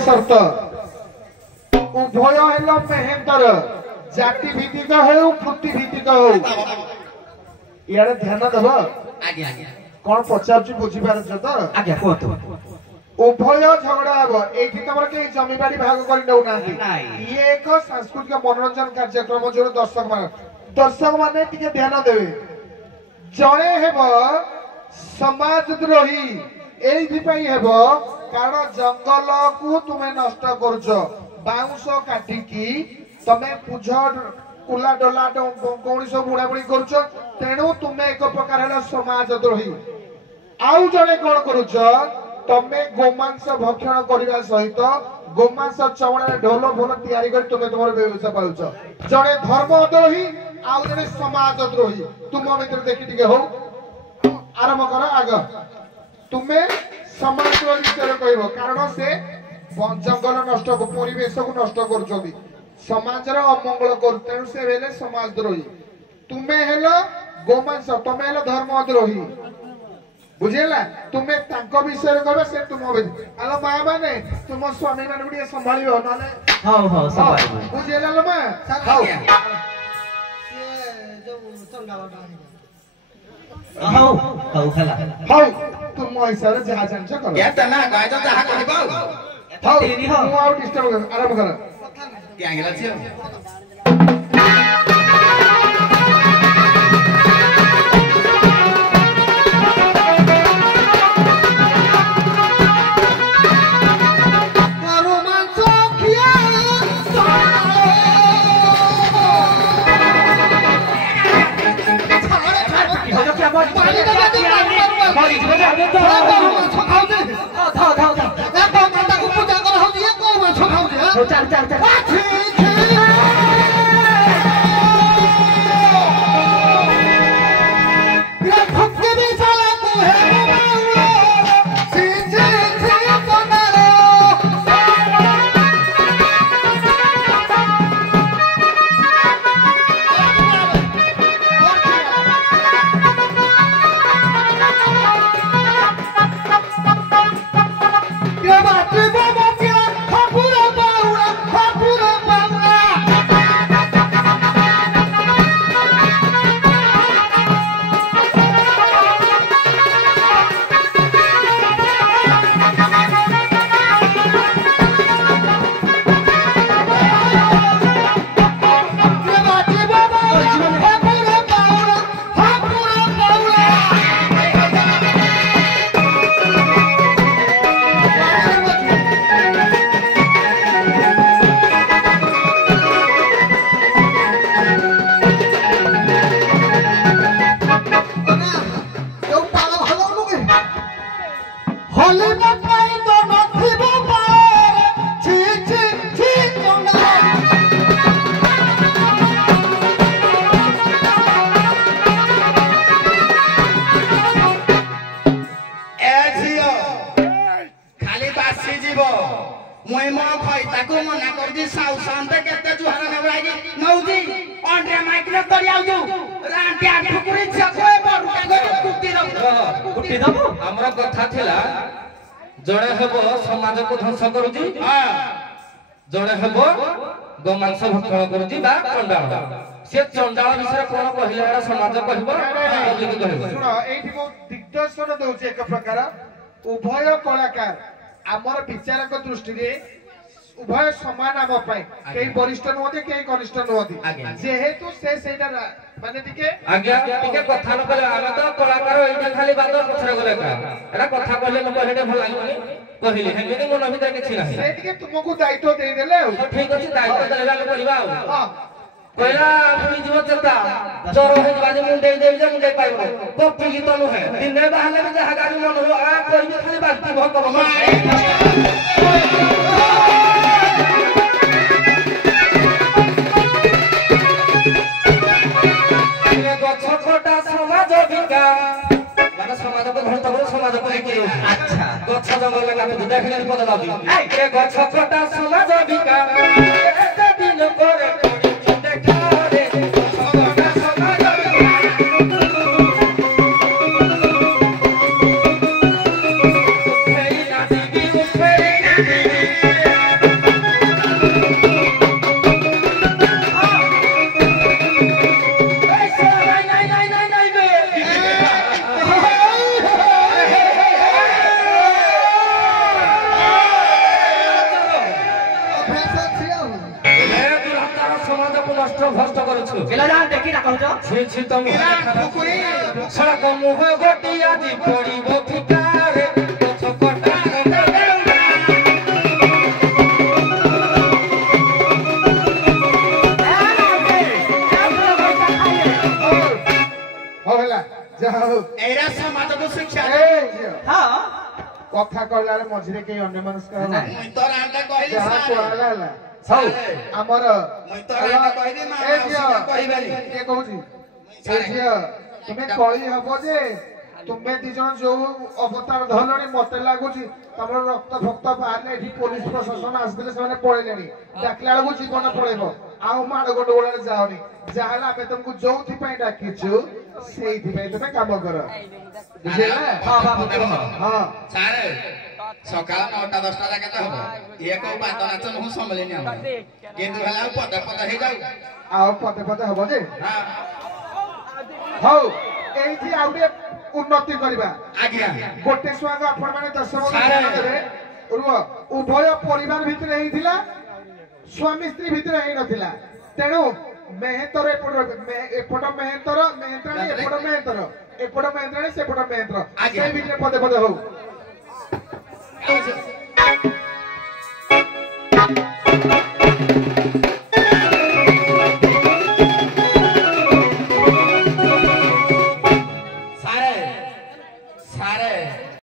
शर्त उभय हेलो मेहेंदर जाति भित्तिक हो वृत्ति भित्तिक हो इे ध्यान देव कौन पचार बुझी पार तो उभय झगड़ा हम ये तुम कहीं जमीबाड़ी भाग कर ये एक सांस्कृतिक मनोरंजन कार्यक्रम जो दर्शक माने ध्यान देवे जड़े हेब समाजद्रोही एब कारण जंगल को तुम्हें नष्ट कर बाउंश काटिकी तमें पूज कुला डोला कौन सब बुड़ा बुड़ी कर तेणु तुम्हें एक प्रकार समाजद्रोही आउ जड़े कौन करुच तमें गोमांस भक्षण करने सहित गोमांस चमड़ा ढोल भोल या तुम्हें तुम व्यवसाय पाच जड़े धर्मद्रोही आउ जड़े समाजद्रोही तुम भर देखी हो आरंभ कर आग तुम्हें समाजद्रोही विषय कह कारण से जंगल नष्ट परिवेश को नष्ट कर समाजर अमंगल कर से समाजद्रोही तुम्हें हेल गोमांस तुम्हें हेल धर्मद्रोही बुझेला तुम्हें तांको विषय कह से तुम आलो माँ माने तुम स्वामी मान गुड़िया संभाल बुझेला लो माँ तुम हिसाब से जहाँ जान आरंभ कर जड़े हेब समाज को ध्वंस करुची जड़े हेब गोमांस भक्षण करुची चंडाल से चंडाल विषय कौन कहला समाज दिग्दर्शन दौर एक प्रकार उभय कलाकार आमर विचारक दृष्टि उभय समान आम कई वरिष्ठ नुहति कई कनिष्ठ नुहति जेहेतु से माने आज्ञा कथा न कहले आमे तो कलाकार एटा खाली बात पछरे गले एटा कथा कहले लोक हेडे भल लागबनी कहिली हेमे मन भीतर किछि नाही से तुमको दायित्व दे देले ठीक अछि दायित्व देला पड़िबा हां कहला पुनी जीव चलता जरो हे बाजे मुंडे देबे जे मुंडे पाइबो कॉपी गीत नु है दिने बाहले में जहा गाड़ी मन हो आ करबे खाली बात भक समाज को धरता समाज को अच्छा गछ जंगल काटु देखले पद लागी ए गछ कटा समाज बिका एक दिन करे पड़ी देखा रे समाज समाज फेरी ना दिबी फेरी ना दिबी ଅଭ୍ୟାସ ଅଛି ଆଉ ଏ ଦୁରହତାର ସମାଜକୁ ନଷ୍ଟ ଭ୍ରଷ୍ଟ କରୁଛୁ କେଲା ଜାନ ଦେଖି ନା କହୁଛ ଛି ଛି ତମ ସଡ଼କ ମୁହ ଗୋଟି ଆଜି ପଡ଼ିବ ଫିକାରେ ପଛ କଟା ହେଲା ଯାହା ହଉ ଏରା ସମାଜକୁ ଶିକ୍ଷା ହଁ କଥା କହିଲା ବେଳେ ମଝିରେ କେହି ଅନ୍ୟମନସ୍କ ହବ ଯାହା କୁହାହେଲା ହେଲା ହଉ ଆମର କିଏ କହୁଛି ଏ ଝିଅ ତୁମେ କଳି ହବ ଯେ ତୁମେ ଦି ଜଣ ଯୋଉ ଅବତାର ଧରଲଣି ମତେ ଲାଗୁଛି ତମର ରକ୍ତ ଫକ୍ତ ବାହାରିଲେ ଏଠି ପୋଲିସ ପ୍ରଶାସନ ଆସିଥିଲେ ସେମାନେ ପଳେଇଲେଣି ଡାକିଲା ବେଳକୁ ଜୀବନ ପଳେଇବ ଆଉ ମାଡ଼ ଗଣ୍ଡଗୋଳରେ ଯାଅନି ଯାହେଲେ ଆମେ ତମକୁ ଯୋଉଥିପାଇଁ ଡାକିଛୁ ସେଇଥିପାଇଁ ତମେ କାମ କର ବୁଝିଲା ହଁ ସକାଳ 9ଟା 10ଟା ଯାକେ ତ ହବ ଇଏ କୋଉ ବାଦ ନାଚ ନୁହଁ ସମ୍ଭଳିନି ଆମର କିନ୍ତୁ ହେଲା ଆଉ ପଦ ହେଇଯାଉ ଆଉ ପଦେ ପଦେ ହବ ଯେ ହଉ ଏଇଠି ଆଉ ଟିକେ ଉନ୍ନତି କରିବା ଆଜ୍ଞା ଗୋଟେ ଛୁଆକୁ ଆପଣ ମାନେ 10 ବର୍ଷ ଦେବେ ରୁହ ଉଭୟ ପରିବାର ଭିତରେ ହେଇଥିଲା ସ୍ୱାମୀ ସ୍ତ୍ରୀ ଭିତରେ ହେଇନଥିଲା ତେଣୁ ମେହେତର ଏପଟ ମେହେତର ମେହେନ୍ତ୍ରାଣୀ ଏପଟ ମେହେନ୍ତର ଏପଟ ମେହେନ୍ତ୍ରାଣୀ ସେପଟ ମେହେନ୍ତ୍ର ସେଇ ଭିତରେ ପଦେ ପଦେ ହଉ